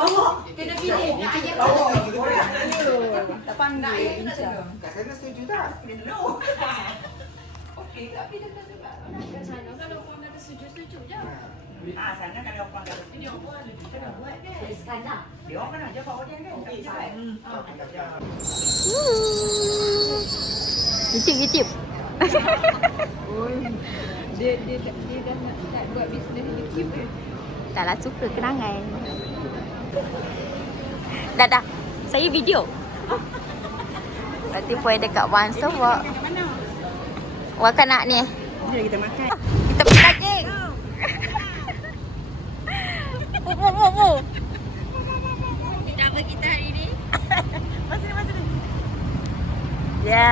Kena pilih. Tak pandai. Kat sana setuju tak? Okey, tapi dekat juga. Kat sana kalau orang kata setuju-setuju je. Sana kalau orang kata Ini orang lebih kena buat kan. Sekarang. dia orang kan aja bawa dia kan. Tak bisa. Gitip. Dia dah nak start buat bisnes YouTube ke. Taklah suka kenangan. Dah. Saya video. Berarti poin dekat Wan so wak. Wak kan nak ni. Jom kita makan. Kita pergi daging. Mu. Kita apa kita hari ni? Masih. Ya.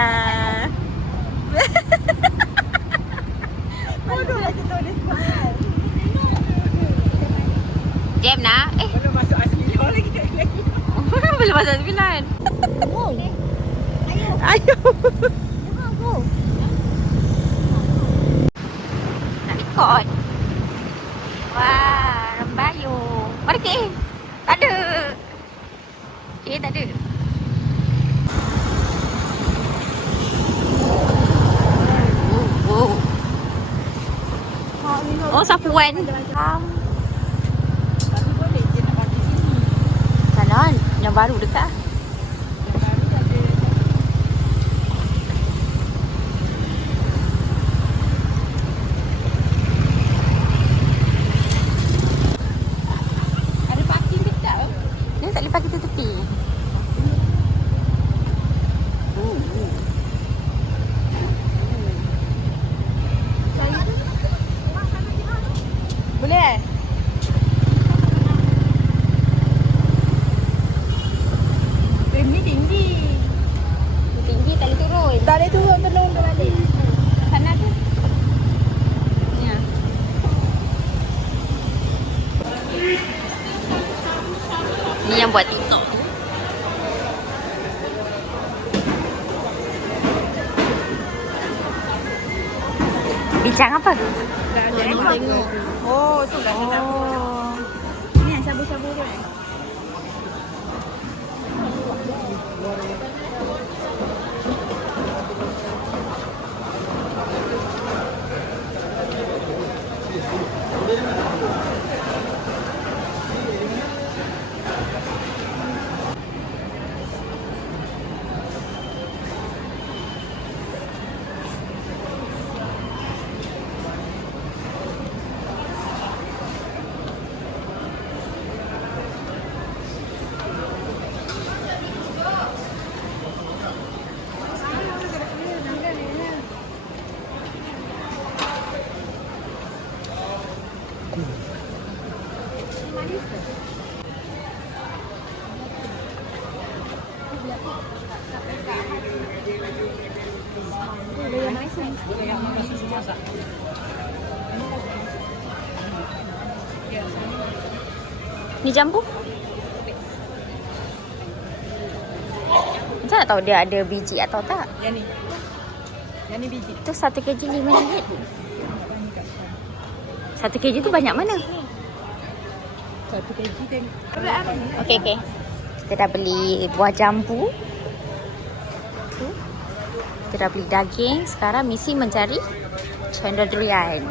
Bodoh lah kita ni smile. Jam nak? Belum masuk asli lagi. Belum masuk 9. Ayo. Nak record. Wah, rembayu. Mana Cik? Tak ada. Cik tak ada. Oh, sapuan. Tapi boleh je nak parti sini. Sana, yang baru dekat. Yang baru ada. Ada parking dekat. Dia tak lepas kita tepi. Boleh eh? Ni tinggi. Tinggi tak boleh turun. Tak boleh turun tu balik. Sana tu. Ya. Ni yang buat TikTok. Bincang apa? Dah ada yang tengok. Oh, tu dah. Oh. Ni yang sabu-sabu tu. Ni jambu? Macam nak tahu dia ada biji atau tak? Yang ni biji. Tu 1 kg RM5. 1 kg tu banyak mana? 1 kg tengok. Okey. Kita dah beli buah jambu. Tu. Kita dah beli daging. Sekarang misi mencari cendol durian.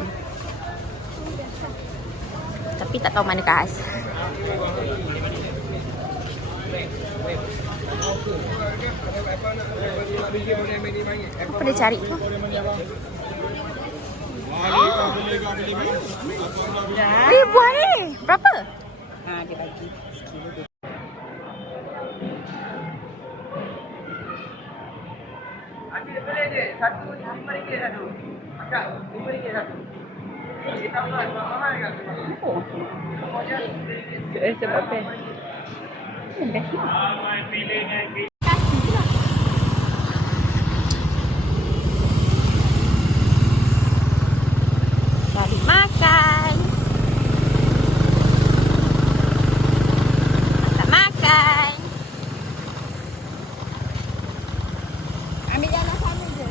Tapi tak tahu mana khas. Apa dia cari tu? Buah ni. Berapa? Dia bagi sekilo dia. Adik boleh je. Satu RM5 satu. Akak, RM5 satu. Dia tambah, mahal kan? Sebab apa? Cari makan. Makan. Ambil yang sama je.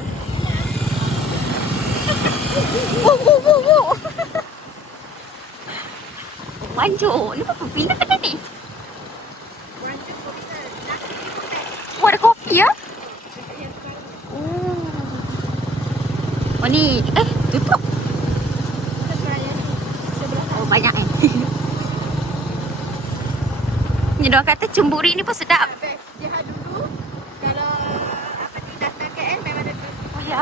Manjuk. Ni apa pindah ke ni? Ni dia kata cumburi ni pun sedap. Best. Jihad dulu. Kalau apa ni datang KL memang ada tu. Oh ya.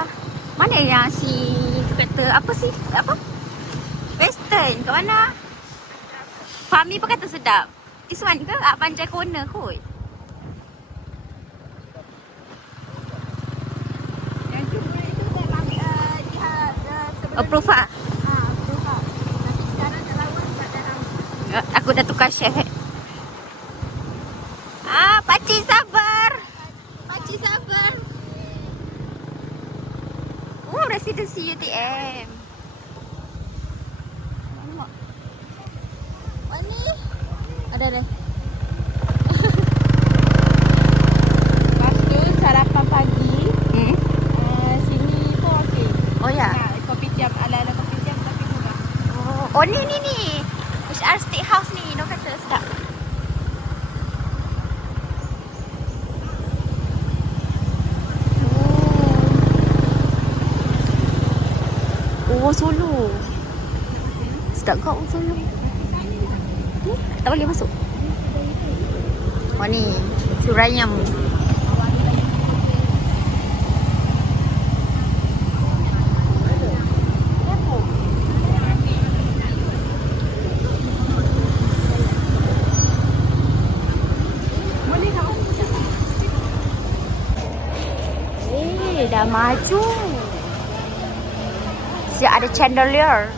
Mana yang si tu kata apa sih? Apa? Western. Kat mana? Fahmi pun kata sedap. This one ke? Panjai Corner kot. Yang cumburi itu memang jihad sebelum Approve ah? approve lah. Tapi sekarang tak lawan sebab dah lama. Aku dah tukar chef. Pakcik sabar. Pakcik sabar. Oh, residency UTM. Nampak. Mana? Ada. Lepas tu sarapan pagi. Sini pun okey. Oh ya. Kopitiam ala-ala kopitiam tapi murah. Oh ni. HR Steakhouse ni. Dia kata sedap. Oh, Solo. Sedap kau Solo. Tak boleh masuk. Oh ni, Surayam. Dah maju. Siap ada chandelier.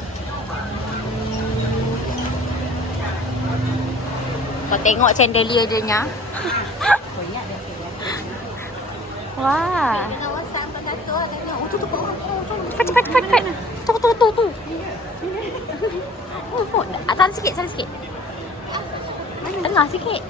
Kau tengok chandelier dia nya. Wah. Kawasan Bagator tengok. Oh tu. Cepat. Tu. Oh, sana sikit. Tengah sikit.